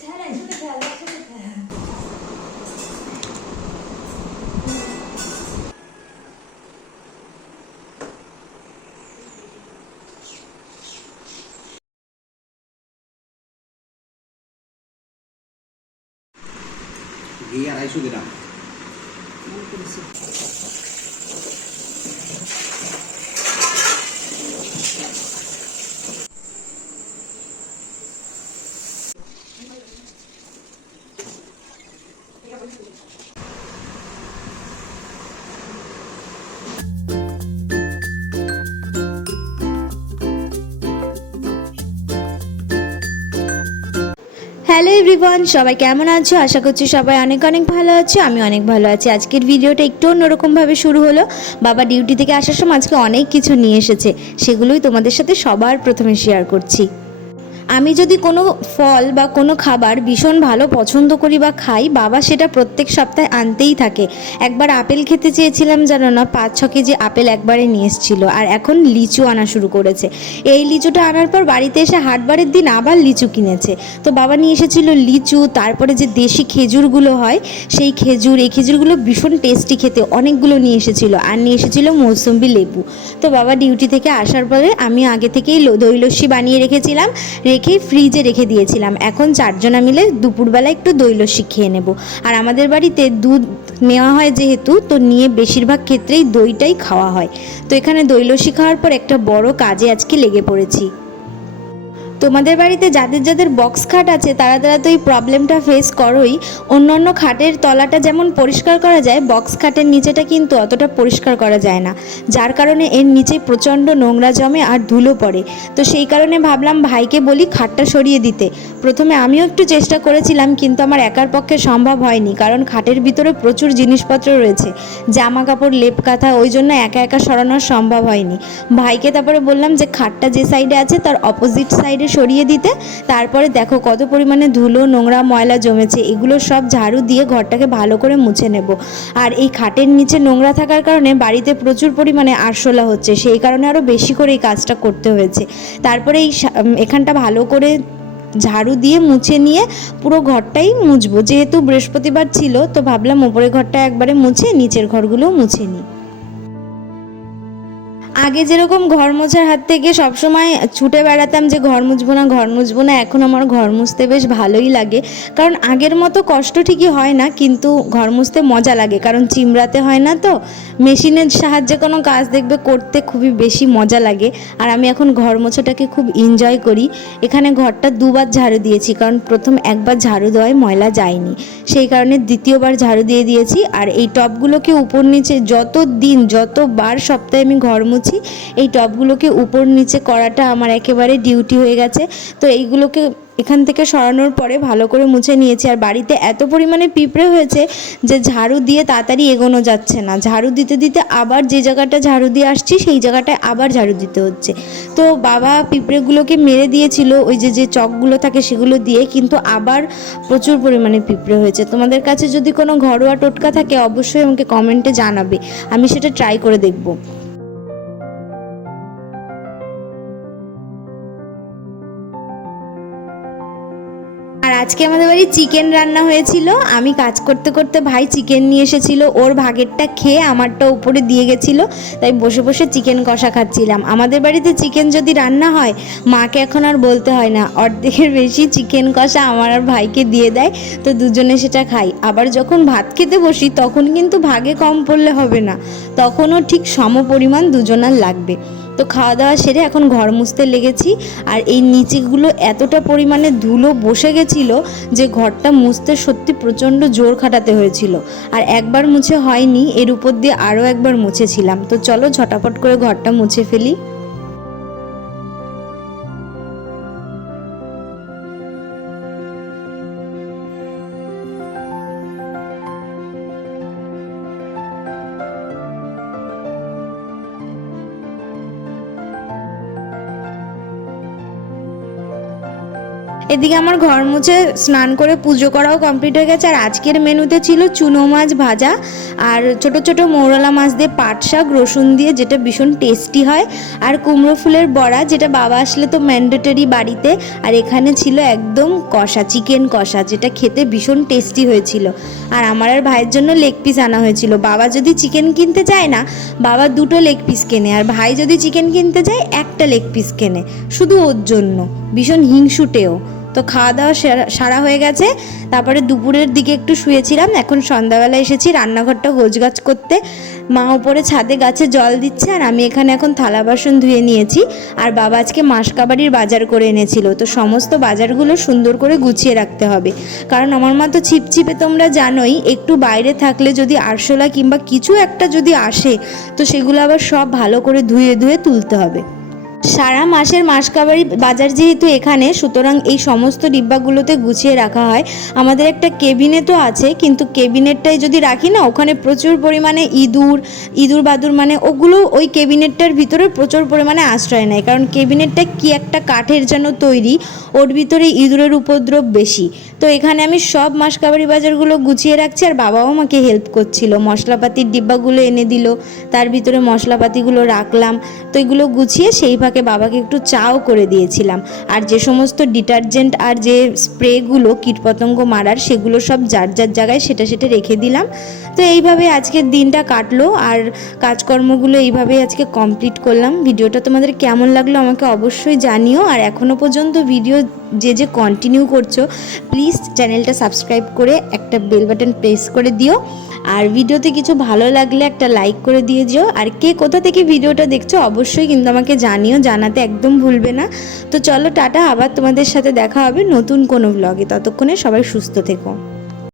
খেলা একসাথে খেলা একসাথে খেলা ঘি আড়াইশো গ্রাম এভরিওয়ান সবাই কেমন আছো? আশা করছি সবাই অনেক অনেক ভালো আছো, আমি অনেক ভালো আছি। আজকের ভিডিওটা একটু অন্যরকমভাবে শুরু হলো। বাবা ডিউটি থেকে আসার সময় আজকে অনেক কিছু নিয়ে এসেছে, সেগুলোই তোমাদের সাথে সবার প্রথমে শেয়ার করছি। আমি যদি কোনো ফল বা কোনো খাবার ভীষণ ভালো পছন্দ করি বা খাই, বাবা সেটা প্রত্যেক সপ্তাহে আনতেই থাকে। একবার আপেল খেতে চেয়েছিলাম জানো না, পাঁচ, ছ কেজি আপেল একবারে নিয়ে এসেছিল আর এখন লিচু আনা শুরু করেছে। এই লিচুটা আনার পর বাড়িতে এসে হাটবারের দিন আবার লিচু কিনেছে। তো বাবা নিয়ে এসেছিল লিচু, তারপরে যে দেশি খেজুরগুলো হয়, সেই খেজুর, এই খেজুরগুলো ভীষণ টেস্টি খেতে অনেকগুলো নিয়ে এসেছিল আর নিয়ে এসেছিল মৌসুম্বি লেবু। তো বাবা ডিউটি থেকে আসার পরে আমি আগে থেকেই দই লস্যি বানিয়ে রেখেছিলাম রেখে ফ্রিজে রেখে দিয়েছিলাম। এখন চারজনা মিলে দুপুরবেলা একটু দই লস্যি খেয়ে নেব। আর আমাদের বাড়িতে দুধ নেওয়া হয় যেহেতু, তো নিয়ে বেশিরভাগ ক্ষেত্রেই দইটাই খাওয়া হয়। তো এখানে দই লস্যি খাওয়ার পর একটা বড় কাজে আজকে লেগে পড়েছি। তোমাদের বাড়িতে যাদের যাদের বক্স খাট আছে, তারা তারা তো এই প্রবলেমটা ফেস করোই। অন্য অন্য খাটের তলাটা যেমন পরিষ্কার করা যায় বক্স খাটের নিচেটা কিন্তু অতটা পরিষ্কার করা যায় না। যার কারণে এর নিচে প্রচণ্ড নোংরা জমে আর ধুলো পড়ে। তো সেই কারণে ভাবলাম ভাইকে বলি খাটটা সরিয়ে দিতে। প্রথমে আমিও একটু চেষ্টা করেছিলাম, কিন্তু আমার একার পক্ষে সম্ভব হয়নি, কারণ খাটের ভিতরে প্রচুর জিনিসপত্র রয়েছে। জামা কাপড় লেপ কাঁথা ওই জন্য একা একা সরানো সম্ভব হয়নি। ভাইকে তারপরে বললাম যে, খাটটা যে সাইডে আছে, তার অপোজিট সাইডে সরিয়ে দিতে। তারপরে দেখো কত পরিমাণে ধুলো, নোংরা ময়লা জমেছে। এগুলো সব ঝাড়ু দিয়ে ঘরটাকে ভালো করে মুছে নেব। আর এই খাটের নিচে নোংরা থাকার কারণে বাড়িতে প্রচুর পরিমাণে আরশোলা হচ্ছে। সেই কারণে আরও বেশি করে এই কাজটা করতে হয়েছে। তারপরে এই এখানটা ভালো করে ঝাড়ু দিয়ে মুছে নিয়ে পুরো ঘরটাই মুছবো। যেহেতু বৃহস্পতিবার ছিল, তো ভাবলাম ওপরের ঘরটা একবারে মুছে, নিচের ঘরগুলোও মুছে নিই। আগে যেরকম ঘর মোছার হাত থেকে সবসময় ছুটে বেড়াতাম যে ঘর মুছবো না, ঘর মুছবো না, এখন আমার ঘর মুছতে বেশ ভালোই লাগে। কারণ আগের মতো কষ্ট ঠিকই হয় না, কিন্তু ঘর মুছতে মজা লাগে। কারণ চিমড়াতে হয় না তো, মেশিনের সাহায্যে কোনো কাজ দেখবে করতে খুবই বেশি মজা লাগে। আর আমি এখন ঘর মোছাটাকে খুব এনজয় করি। এখানে ঘরটা দুবার ঝাড়ু দিয়েছি, কারণ প্রথম একবার ঝাড়ু দেওয়ায় ময়লা যায়নি। সেই কারণে দ্বিতীয়বার ঝাড়ু দিয়ে দিয়েছি। আর এই টবগুলোকে উপর নিচে যত দিন যতবার সপ্তাহে আমি ঘর মুছি এই টবগুলোকে উপর নিচে করাটা আমার একেবারে ডিউটি হয়ে গেছে। তো এইগুলোকে এখান থেকে সরানোর পরে ভালো করে মুছে নিয়েছি। আর বাড়িতে এত পরিমাণে পিঁপড়ে হয়েছে যে ঝাড়ু দিয়ে তাড়াতাড়ি এগোনো যাচ্ছে না। ঝাড়ু দিতে দিতে আবার যে জায়গাটা ঝাড়ু দিয়ে আসছি, সেই জায়গাটায় আবার ঝাড়ু দিতে হচ্ছে। তো বাবা পিঁপড়েগুলোকে মেরে দিয়েছিল, ওই যে যে চকগুলো থাকে সেগুলো দিয়ে, কিন্তু আবার প্রচুর পরিমাণে পিঁপড়ে হয়েছে। তোমাদের কাছে যদি কোনো ঘরোয়া টোটকা থাকে, অবশ্যই আমাকে কমেন্টে জানাবে। আমি সেটা ট্রাই করে দেখব। আজকে আমাদের বাড়ি চিকেন রান্না হয়েছিল। আমি কাজ করতে করতে ভাই চিকেন নিয়ে এসেছিল। ওর ভাগেরটা খেয়ে আমারটা উপরে দিয়ে গেছিল। তাই বসে বসে চিকেন কষা খাচ্ছিলাম। আমাদের বাড়িতে চিকেন যদি রান্না হয়, মাকে এখন আর বলতে হয় না। অর্ধেকের বেশি চিকেন কষা আমার আর ভাইকে দিয়ে দেয়। তো দুজনে সেটা খাই। আবার যখন ভাত খেতে বসি, তখন কিন্তু ভাগে কম পড়লে হবে না। তখনও ঠিক সম পরিমাণ দুজনার লাগবে। তো খাওয়া দাওয়া সেরে এখন ঘর মুছতে লেগেছি। আর এই নিচেগুলো এতটা পরিমাণে ধুলো বসে গেছিল যে ঘরটা মুছতে সত্যি প্রচণ্ড জোর খাটাতে হয়েছিল। আর একবার মুছে হয়নি, এর উপর দিয়ে আরও একবার মুছেছিলাম। তো চলো ঝটাপট করে ঘরটা মুছে ফেলি। এদিকে আমার ঘর মুছে স্নান করে পুজো করাও কমপ্লিট হয়ে গেছে। আর আজকের মেনুতে ছিল চুনো মাছ ভাজা আর ছোট ছোট মৌরলা মাছ দিয়ে পাট শাক, রসুন দিয়ে যেটা ভীষণ টেস্টি হয়। আর কুমড়ো ফুলের বড়া যেটা বাবা আসলে তো ম্যান্ডেটরি বাড়িতে। আর এখানে ছিল একদম কষা চিকেন কষা, যেটা খেতে ভীষণ টেস্টি হয়েছিল। আর আমার আর ভাইয়ের জন্য লেগ পিস আনা হয়েছিল। বাবা যদি চিকেন কিনতে চায় না, বাবা দুটো লেগ পিস কেনে। আর ভাই যদি চিকেন কিনতে চায়, একটা লেগ পিস কেনে। শুধু ওর জন্য। ভীষণ হিংসুটেও। তো খাওয়া দাওয়া সেরা- হয়ে গেছে। তারপরে দুপুরের দিকে একটু শুয়েছিলাম। এখন সন্ধ্যাবেলা এসেছি রান্নাঘরটা গোছগাছ করতে। মা ওপরে ছাদে গাছে জল দিচ্ছে আর আমি এখানে এখন থালা বাসন ধুয়ে নিয়েছি। আর বাবা আজকে মাসকাবাড়ির বাজার করে এনেছিল। তো সমস্ত বাজারগুলো সুন্দর করে গুছিয়ে রাখতে হবে। কারণ আমার মা তো ছিপছিপে তোমরা জানোই, একটু বাইরে থাকলে যদি আরশোলা কিংবা কিছু একটা যদি আসে, তো সেগুলো আবার সব ভালো করে ধুয়ে ধুয়ে তুলতে হবে। সারা মাসের মাসকাবারি বাজার যেহেতু এখানে, সুতরাং এই সমস্ত ডিব্বাগুলোতে গুছিয়ে রাখা হয়। আমাদের একটা কেবিনে তো আছে, কিন্তু কেবিনেটটাই যদি রাখি না, ওখানে প্রচুর পরিমাণে ইঁদুর ইঁদুর বাদুর মানে ওগুলো ওই কেবিনেটটার ভিতরে প্রচুর পরিমাণে আশ্রয় নেয়, কারণ কেবিনেটটা কি একটা কাঠের যেন তৈরি, ওর ভিতরে ইঁদুরের উপদ্রব বেশি। তো এখানে আমি সব মাসকাবারি বাজারগুলো গুছিয়ে রাখছি, আর বাবাও আমাকে হেল্প করছিল। মশলাপাতির ডিব্বাগুলো এনে দিল, তার ভিতরে মশলাপাতিগুলো রাখলাম। তো এগুলো গুছিয়ে সেই ফাঁকে বাবাকে একটু চাও করে দিয়েছিলাম। আর যে সমস্ত ডিটারজেন্ট আর যে স্প্রেগুলো কীটপতঙ্গ মারার, সেগুলো সব যার যার জায়গায় সেটা সেটা রেখে দিলাম। তো এইভাবে আজকের দিনটা কাটলো আর কাজকর্মগুলো এইভাবেই আজকে কমপ্লিট করলাম। ভিডিওটা তোমাদের কেমন লাগল আমাকে অবশ্যই জানিও। আর এখনও পর্যন্ত ভিডিও যে যে কন্টিনিউ করছ প্লিজ চ্যানেলটা সাবস্ক্রাইব করে একটা বেল বাটন প্রেস করে দিও। আর ভিডিওতে কিছু ভালো লাগলে একটা লাইক করে দিয়ে যেও। আর কে কোথা থেকে ভিডিওটা দেখছ, অবশ্যই কিন্তু আমাকে জানিও, জানাতে একদম ভুলবে না। তো চলো টাটা, আবার তোমাদের সাথে দেখা হবে নতুন কোনো ব্লগে ততক্ষণে সবাই সুস্থ থেকো।